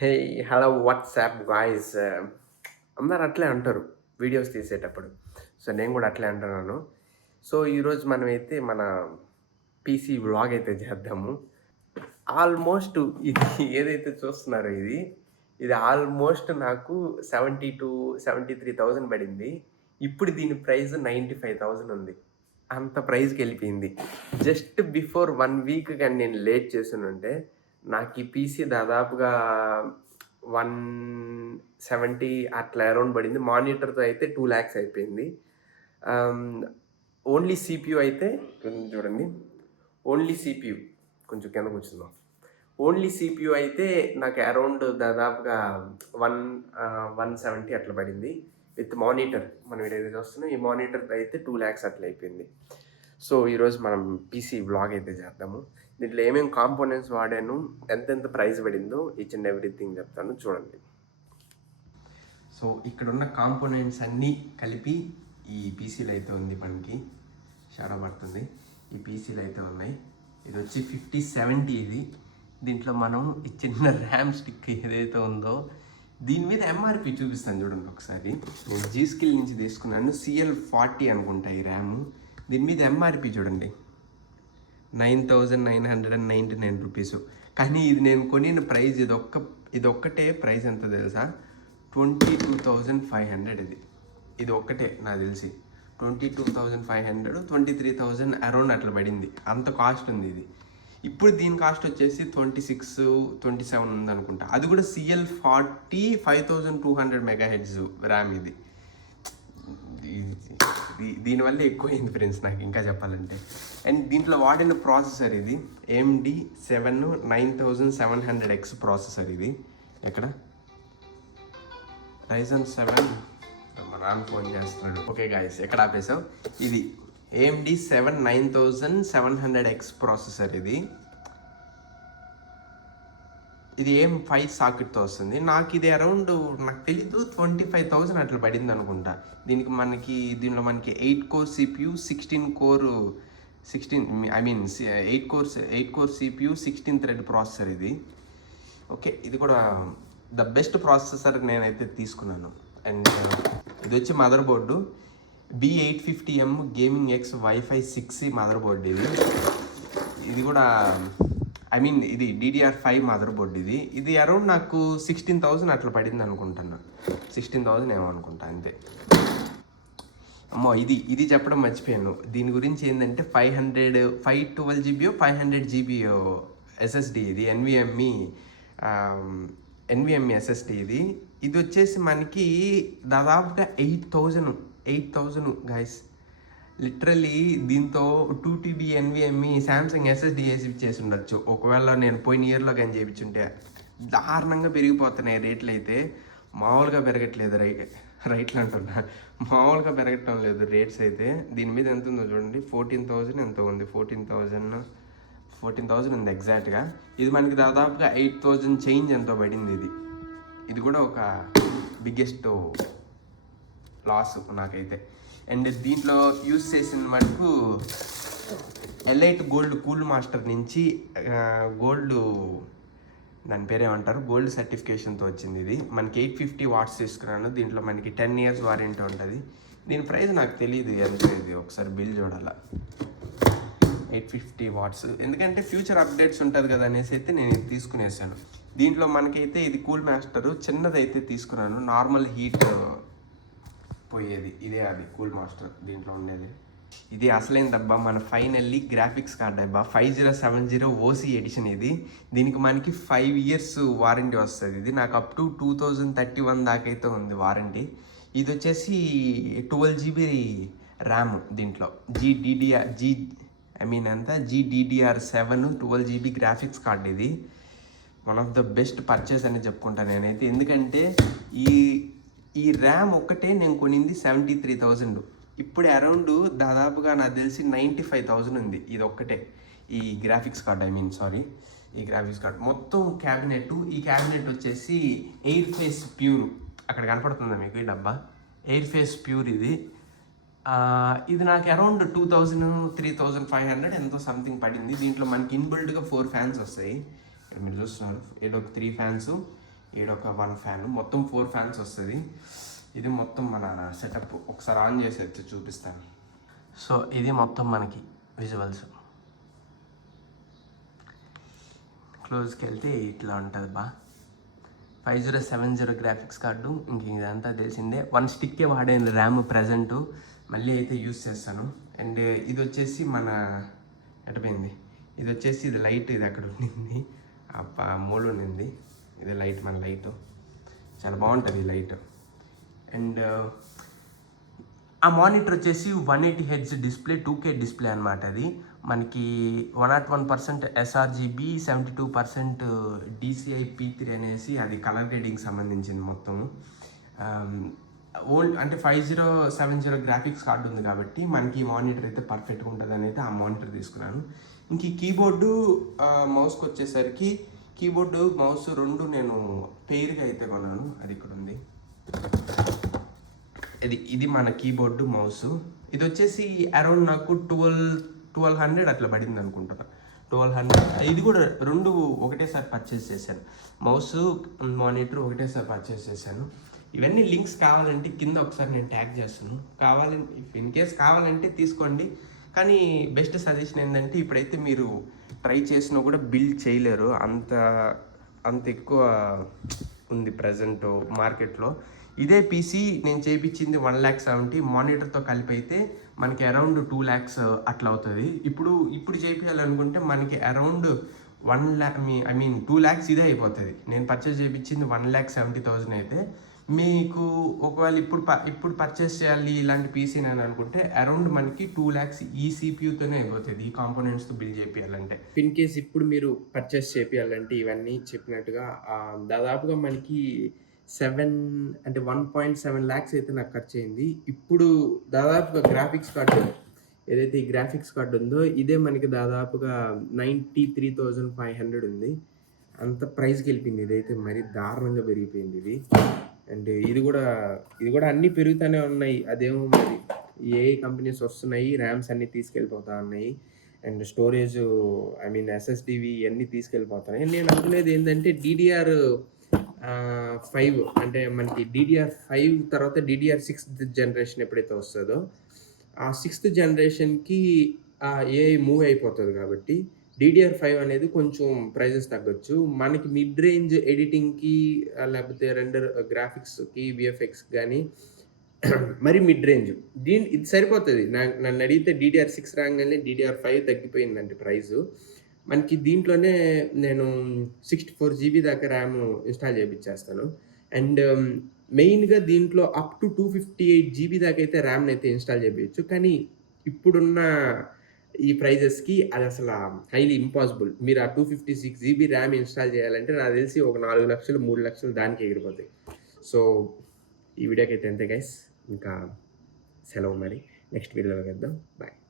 Hey hello WhatsApp guys అందరు అట్లే అంటారు వీడియోస్ తీసేటప్పుడు. సో నేను కూడా అట్లే అంటున్నాను. సో ఈరోజు మనమైతే మన పీసీ వ్లాగ్ అయితే చేద్దాము. ఆల్మోస్ట్ ఇది ఏదైతే చూస్తున్నారో ఇది ఆల్మోస్ట్ నాకు 72,000-73,000 పడింది. ఇప్పుడు దీని ప్రైస్ 95,000 ఉంది. అంత ప్రైస్‌కెళ్ళిపోయింది. జస్ట్ బిఫోర్ 1 వీక్ గాని నేను లేట్ చేసునుంటే నాకు ఈ పీసీ దాదాపుగా 170 అట్లా అరౌండ్ పడింది. మానిటర్‌తో అయితే 2,00,000 అయిపోయింది. ఆహ్, ఓన్లీ సీపీయూ అయితే కొంచెం చూడండి. ఓన్లీ సీపీయూ కొంచెం కింద కూర్చుందాం. ఓన్లీ సీపీయూ అయితే నాకు అరౌండ్ దాదాపుగా 170 అట్లా పడింది. విత్ మానిటర్ మనం ఏదైతే చూస్తున్నామో ఈ మానిటర్‌తో అయితే 2,00,000 అట్లా అయిపోయింది. సో ఈరోజు మనం పీసీ వ్లాగ్ అయితే చేద్దాము. దీంట్లో ఏమేమి కాంపోనెంట్స్ వాడాను, ఎంతెంత ప్రైస్ పడిందో ఈచ్ అండ్ ఎవ్రీథింగ్ చెప్తాను చూడండి. సో ఇక్కడున్న కాంపోనెంట్స్ అన్నీ కలిపి ఈ పీసీలో అయితే ఉంది. మనకి షాడో పడుతుంది. ఈ పీసీలు అయితే ఉన్నాయి. ఇది వచ్చి 5070 ఇది. దీంట్లో మనం ఈ చిన్న ర్యామ్ స్టిక్ ఏదైతే ఉందో దీని మీద ఎంఆర్పి చూపిస్తాను చూడండి ఒకసారి. నేను జీ స్కిల్ నుంచి తీసుకున్నాను. CL40 అనుకుంటా ఈ ర్యామ్. దీని మీద ఎంఆర్పి చూడండి 9,999 రూపీస్. కానీ ఇది నేను కొనిన ప్రైస్ ఇదొక్కటే ప్రైస్ ఎంత తెలుసా? 22,500 ఇది ఒక్కటే నాకు తెలిసి 22,500 23,000 అరౌండ్ అట్లా పడింది. అంత కాస్ట్ ఉంది ఇది. ఇప్పుడు దీని కాస్ట్ వచ్చేసి 26-27 ఉంది అనుకుంటా. అది కూడా CL40 5200 మెగాహెడ్స్ ర్యామ్ ఇది. దీనివల్ల ఎక్కువైంది ఫ్రెండ్స్ నాకు ఇంకా చెప్పాలంటే. అండ్ దీంట్లో వాడిన ప్రాసెసర్ ఇది AMD 7 9700X ప్రాసెసర్ ఇది. ఎక్కడ Ryzen 7 మా నాన్న ఫోన్ చేస్తున్నాడు. ఓకే గాయస్, ఎక్కడ ఆపేసావు? ఇది AMD 7 9700X ప్రాసెసర్ ఇది. ఇది AM5 సాకెట్తో వస్తుంది. నాకు ఇది అరౌండ్ నాకు తెలీదు 25,000 అట్లా పడింది అనుకుంటా. దీనిలో మనకి 8 core CPU 8 core CPU 16 thread processor ఇది. ఓకే, ఇది కూడా ద బెస్ట్ ప్రాసెసర్ నేనైతే తీసుకున్నాను. అండ్ ఇది వచ్చి mother board B850M gaming X Wi-Fi 6 mother board ఇది కూడా ఇది DDR5 మదర్ బోర్డు ఇది అరౌండ్ నాకు 16,000 అట్లా పడింది అనుకుంటున్నా. 16,000 ఏమో అనుకుంటా అంతే. అమ్మో, ఇది చెప్పడం మర్చిపోయాను. దీని గురించి ఏంటంటే 512 GB 500 GB SSD ఇది NVMe SSD ఇది వచ్చేసి మనకి దాదాపుగా 8,000 గైస్. లిటరలీ దీంతో 2 TB NVMe సామ్సంగ్ SSD వేసి చేసి ఉండొచ్చు. ఒకవేళ నేను పోయిన ఇయర్లో కానీ చేయించుంటే. దారుణంగా పెరిగిపోతున్నాయి రేట్లు అయితే. మామూలుగా పెరగట్లేదు. రైట్లు అంటున్నా, మామూలుగా పెరగటం లేదు రేట్స్ అయితే. దీని మీద ఎంత ఉందో చూడండి, 14,000 ఎంత ఉంది, 14,000 ఉంది ఎగ్జాక్ట్గా. ఇది మనకి దాదాపుగా 8,000 చేంజ్ ఎంతో పడింది ఇది కూడా ఒక బిగ్గెస్ట్ లాస్ నాకైతే. అండ్ దీంట్లో యూజ్ చేసిన మటుకు ఎలైట్ గోల్డ్ కూల్ మాస్టర్ నుంచి దాని పేరేమంటారు, గోల్డ్ సర్టిఫికేషన్తో వచ్చింది ఇది. మనకి 850 వాట్స్ తీసుకున్నాను. దీంట్లో మనకి 10 years వారంటీ ఉంటుంది. దీని ప్రైస్ నాకు తెలియదు ఎంత ఇది, ఒకసారి బిల్ చూడాల. 850 వాట్స్ ఎందుకంటే ఫ్యూచర్ అప్డేట్స్ ఉంటుంది కదా అనేసి అయితే నేను ఇది తీసుకునేసాను. దీంట్లో మనకైతే ఇది కూల్ మాస్టర్ చిన్నదైతే తీసుకున్నాను. నార్మల్ హీట్ పోయేది అది కూల్ మాస్టర్ దీంట్లో ఉండేది. ఇది అసలైన డబ్బా, మన ఫైనల్లీ గ్రాఫిక్స్ కార్డ్ డబ్బా 5070 OC ఎడిషన్ ఇది. దీనికి మనకి 5 years వారంటీ వస్తుంది. ఇది నాకు అప్ టు 2031 దాకా అయితే ఉంది వారంటీ. ఇది వచ్చేసి 12 GB ర్యామ్. దీంట్లో GDDR7 12 GB గ్రాఫిక్స్ కార్డ్ ఇది. One of the best purchase అని చెప్పుకుంటాను నేనైతే. ఎందుకంటే ఈ ర్యామ్ ఒక్కటే నేను కొనింది 73,000. ఇప్పుడు అరౌండ్ దాదాపుగా నాకు తెలిసి 95,000 ఉంది ఇది ఒక్కటే. ఈ గ్రాఫిక్స్ కార్డ్ ఈ గ్రాఫిక్స్ కార్డ్ మొత్తం ఈ క్యాబినెట్ వచ్చేసి ఎయిర్ ఫేస్ ప్యూర్. అక్కడ కనపడుతుందా మీకు ఈ డబ్బా? ఎయిర్ ఫేస్ ప్యూర్ ఇది నాకు అరౌండ్ 2,000-3,500 ఎంతో సంథింగ్ పడింది. దీంట్లో మనకి ఇన్బిల్డ్గా 4 ఫ్యాన్స్ వస్తాయి. మీరు చూస్తున్నారు, ఏదో 3 ఫ్యాన్స్, ఈడొక 1 ఫ్యాన్, మొత్తం 4 ఫ్యాన్స్ వస్తుంది. ఇది మొత్తం మన సెటప్. ఒకసారి ఆన్ చేసి చూపిస్తాను. సో ఇది మొత్తం మనకి విజువల్స్. క్లోజ్కి వెళ్తే ఇట్లా ఉంటుంది 5070 గ్రాఫిక్స్ కార్డు. ఇంక ఇదంతా తెలిసిందే. 1 స్టిక్కే వాడేది ర్యామ్ ప్రజెంటు, మళ్ళీ అయితే యూస్ చేస్తాను. అండ్ ఇది వచ్చేసి మన ఎటపోయింది, ఇది వచ్చేసి ఇది లైట్, ఇది అక్కడ ఉండింది, మూడు ఉండింది. ఇది లైట్, మన లైట్ చాలా బాగుంటుంది ఈ లైట్. అండ్ ఆ మానిటర్ వచ్చేసి 180 హెడ్జ్ డిస్ప్లే, 2K డిస్ప్లే అనమాట. అది మనకి 101% sRGB, 72% DCI P3 అనేసి అది కలర్ గ్రేడింగ్ సంబంధించింది మొత్తం. ఓల్డ్ అంటే 5070 గ్రాఫిక్స్ కార్డు ఉంది కాబట్టి మనకి ఈ మానిటర్ అయితే పర్ఫెక్ట్గా ఉంటుంది అనేది ఆ మానిటర్ తీసుకున్నాను. ఇంక ఈ కీబోర్డు మౌస్కి వచ్చేసరికి కీబోర్డు మౌస్ రెండు నేను పెయిర్గా అయితే కొన్నాను. అది ఇక్కడ ఉంది. ఇది మన కీబోర్డు మౌస్. ఇది వచ్చేసి అరౌండ్ నాకు 1200 అట్లా పడింది అనుకుంటున్నా. 1200. ఇది కూడా రెండు ఒకటేసారి పర్చేస్ చేశాను. మౌస్, మానిటర్ ఒకటేసారి పర్చేస్ చేశాను. ఇవన్నీ లింక్స్ కావాలంటే కింద ఒకసారి నేను ట్యాగ్ చేస్తాను. ఇన్ కేస్ కావాలంటే తీసుకోండి. కానీ బెస్ట్ సజెషన్ ఏంటంటే ఇప్పుడైతే మీరు ట్రై చేసినా కూడా బిల్డ్ చేయలేరు, అంత ఎక్కువ ఉంది ప్రజెంట్ మార్కెట్లో. ఇదే పీసీ నేను చేయించింది 1,70,000, మానిటర్తో కలిపి అయితే మనకి అరౌండ్ 2 lakhs అట్లా అవుతుంది. ఇప్పుడు చేయించాలనుకుంటే మనకి అరౌండ్ 2 lakhs ఇదే అయిపోతుంది. నేను పర్చేస్ చేయించింది 1,70,000 అయితే. మీకు ఒకవేళ ఇప్పుడు పర్చేస్ చేయాలి ఇలాంటి పీసీ అని అనుకుంటే అరౌండ్ మనకి 2 lakhs ఈ సిపియూతోనే అయిపోతుంది, ఈ కాంపోనెంట్స్తో బిల్డ్ చేయాలంటే. ఇన్ కేస్ ఇప్పుడు మీరు పర్చేస్ చేయాలంటే ఇవన్నీ చెప్పినట్టుగా దాదాపుగా మనకి 1.7 lakhs అయితే నాకు ఖర్చు అయింది. ఇప్పుడు దాదాపుగా గ్రాఫిక్స్ కార్డు ఏదైతే ఈ గ్రాఫిక్స్ కార్డు ఉందో ఇదే మనకి దాదాపుగా 93,500 ఉంది. అంత ప్రైస్కి వెళ్ళిపోయింది. ఇదైతే మరీ దారుణంగా పెరిగిపోయింది ఇది. అండ్ ఇది కూడా అన్నీ పెరుగుతూనే ఉన్నాయి. అదేమో మరి ఏ కంపెనీస్ వస్తున్నాయి, ర్యామ్స్ అన్నీ తీసుకెళ్ళిపోతా ఉన్నాయి. అండ్ స్టోరేజ్ SSDవి ఇవన్నీ తీసుకెళ్ళిపోతున్నాయి. నేను అనుకునేది ఏంటంటే DDR5 అంటే మనకి DDR5 తర్వాత DDR6 జనరేషన్ ఎప్పుడైతే వస్తుందో ఆ 6th జనరేషన్కి AI మూవ్ అయిపోతుంది కాబట్టి DDR5 అనేది కొంచెం ప్రైజెస్ తగ్గొచ్చు. మనకి మిడ్ రేంజ్ ఎడిటింగ్కి లేకపోతే రెండర్ గ్రాఫిక్స్కి, VFX కానీ మరి మిడ్ రేంజ్ ఇది సరిపోతుంది. నన్ను అడిగితే DDR6 రాగానే DDR5 తగ్గిపోయిందండి ప్రైజు. మనకి దీంట్లోనే నేను 64 GB దాకా ర్యామ్ ఇన్స్టాల్ చేయించేస్తాను. అండ్ మెయిన్గా దీంట్లో అప్ టు 258 GB దాకా అయితే ర్యామ్ని అయితే ఇన్స్టాల్ చేయించు. కానీ ఇప్పుడున్న ఈ ప్రైజెస్కి అది అసలు హైలీ ఇంపాసిబుల్. మీరు ఆ 256 GB ర్యామ్ ఇన్స్టాల్ చేయాలంటే నాకు తెలిసి ఒక 4 లక్షలు 3 లక్షలు దానికి ఎగిరిపోతాయి. సో ఈ వీడియోకి అయితే అంతే గైస్. ఇంకా సెలవు, మరి నెక్స్ట్ వీడియోలో కలుద్దాం. బాయ్.